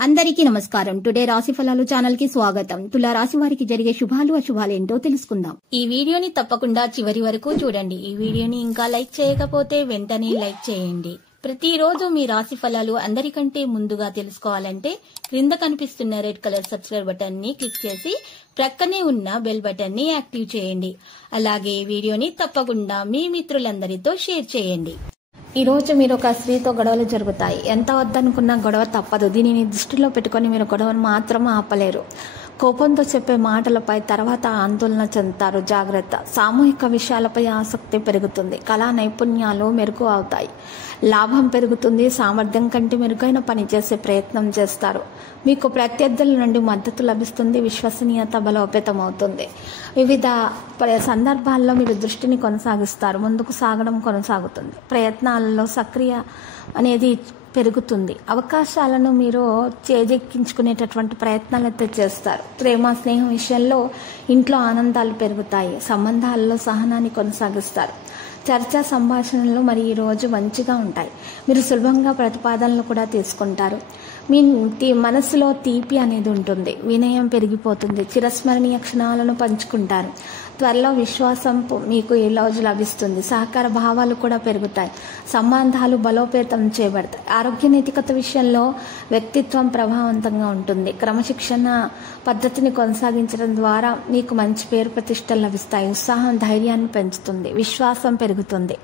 అందరికీ నమస్కారం. టుడే రాశి ఫలాలు ఛానల్ కి స్వాగతం. తులా రాశి వారికి జరిగే శుభాలు అశుభాలు ఏంటో తెలుసుకుందాం. ఈ వీడియోని తప్పకుండా చివరి వరకు చూడండి. ఈ వీడియోని ఇంకా లైక్ చేయకపోతే వెంటనే లైక్ చేయండి. ప్రతిరోజు మీ రాశి ఫలాలు అందరికంటే ముందుగా తెలుసుకోవాలంటే క్రింద కనిపిస్తున్న రెడ్ కలర్ సబ్స్క్రైబ్ బటన్ ని క్లిక్ చేసి ప్రక్కనే ఉన్న బెల్ బటన్ ని యాక్టివ్ చేయండి. అలాగే వీడియోని తప్పకుండా మీ మిత్రులందరితో షేర్ చేయండి. ఈ రోజు మీరు ఒక స్త్రీతో గొడవలు జరుగుతాయి. ఎంత వద్దనుకున్నా గొడవ తప్పదు. దీనిని దృష్టిలో పెట్టుకుని మీరు గొడవను మాత్రం ఆపలేరు. కోపంతో చెప్పే మాటలపై తర్వాత ఆందోళన చెందుతారు. జాగ్రత్త. సామూహిక విషయాలపై ఆసక్తి పెరుగుతుంది. కళా నైపుణ్యాలు మెరుగు అవుతాయి. లాభం పెరుగుతుంది. సామర్థ్యం కంటే మెరుగైన పని చేసే ప్రయత్నం చేస్తారు. మీకు ప్రత్యర్థుల నుండి మద్దతు లభిస్తుంది. విశ్వసనీయత బలోపేతమవుతుంది. వివిధ సందర్భాల్లో మీరు దృష్టిని కొనసాగిస్తారు. ముందుకు సాగడం కొనసాగుతుంది. ప్రయత్నాలలో సక్రియ అనేది పెరుగుతుంది. అవకాశాలను మీరు చేజెక్కించుకునేటటువంటి ప్రయత్నాలు అయితే చేస్తారు. ప్రేమ స్నేహం విషయంలో ఇంట్లో ఆనందాలు పెరుగుతాయి. సంబంధాలలో సహనాన్ని కొనసాగిస్తారు. చర్చా సంభాషణలు మరి ఈ రోజు మంచిగా ఉంటాయి. మీరు సులభంగా ప్రతిపాదనలు కూడా తీసుకుంటారు. మీ మనసులో తీపి అనేది ఉంటుంది. వినయం పెరిగిపోతుంది. చిరస్మరణీయ క్షణాలను పంచుకుంటారు. త్వరలో విశ్వాసం మీకు ఈ రోజు లభిస్తుంది. సహకార భావాలు కూడా పెరుగుతాయి. సంబంధాలు బలోపేతం చేయబడతాయి. ఆరోగ్య నైతికత విషయంలో వ్యక్తిత్వం ప్రభావవంతంగా ఉంటుంది. క్రమశిక్షణ పద్ధతిని కొనసాగించడం ద్వారా మీకు మంచి పేరు ప్రతిష్టలు లభిస్తాయి. ఉత్సాహం ధైర్యాన్ని పెంచుతుంది. విశ్వాసం పెరుగుతుంది.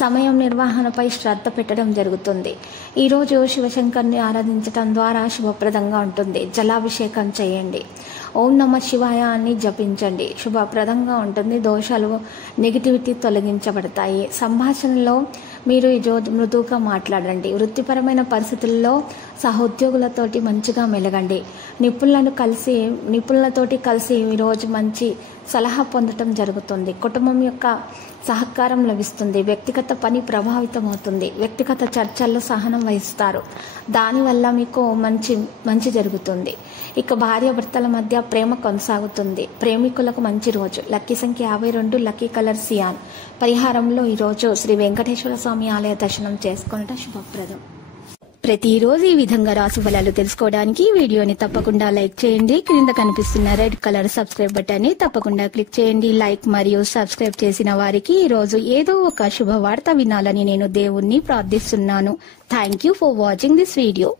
సమయం నిర్వహణపై శ్రద్ధ పెట్టడం జరుగుతుంది. ఈరోజు శివశంకర్ని ఆరాధించడం ద్వారా శుభప్రదంగా ఉంటుంది. జలాభిషేకం చేయండి. ఓం నమ శివాయ అని జపించండి. శుభప్రదంగా ఉంటుంది. దోషాలు నెగిటివిటీ తొలగించబడతాయి. సంభాషణలో మీరు మృదువుగా మాట్లాడండి. వృత్తిపరమైన పరిస్థితుల్లో సహోద్యోగులతోటి మంచిగా మెలగండి. నిపుణులతోటి కలిసి ఈరోజు మంచి సలహా పొందటం జరుగుతుంది. కుటుంబం యొక్క సహకారం లభిస్తుంది. వ్యక్తిగత పని ప్రభావితం అవుతుంది. వ్యక్తిగత చర్చల్లో సహనం వహిస్తారు. దానివల్ల మీకు మంచి జరుగుతుంది. ఇక భార్యాభర్తల మధ్య ప్రేమ కొనసాగుతుంది. ప్రేమికులకు మంచి రోజు. లక్కీ సంఖ్య 52. Lucky colour cyan. పరిహారంలో ఈరోజు శ్రీ వెంకటేశ్వర స్వామి ఆలయ దర్శనం చేసుకొనటం శుభప్రదం. ప్రతిరోజు ఈ విధంగా రాశి ఫలాలు తెలుసుకోవడానికి వీడియోని తప్పకుండా లైక్ చేయండి. క్రింద కనిపిస్తున్న రెడ్ కలర్ సబ్స్క్రైబ్ బటన్ ని తప్పకుండా క్లిక్ చేయండి. లైక్ మరియు సబ్స్క్రైబ్ చేసిన వారికి ఈ రోజు ఏదో ఒక శుభవార్త వినాలని నేను దేవుణ్ణి ప్రార్థిస్తున్నాను. Thank you for watching this video.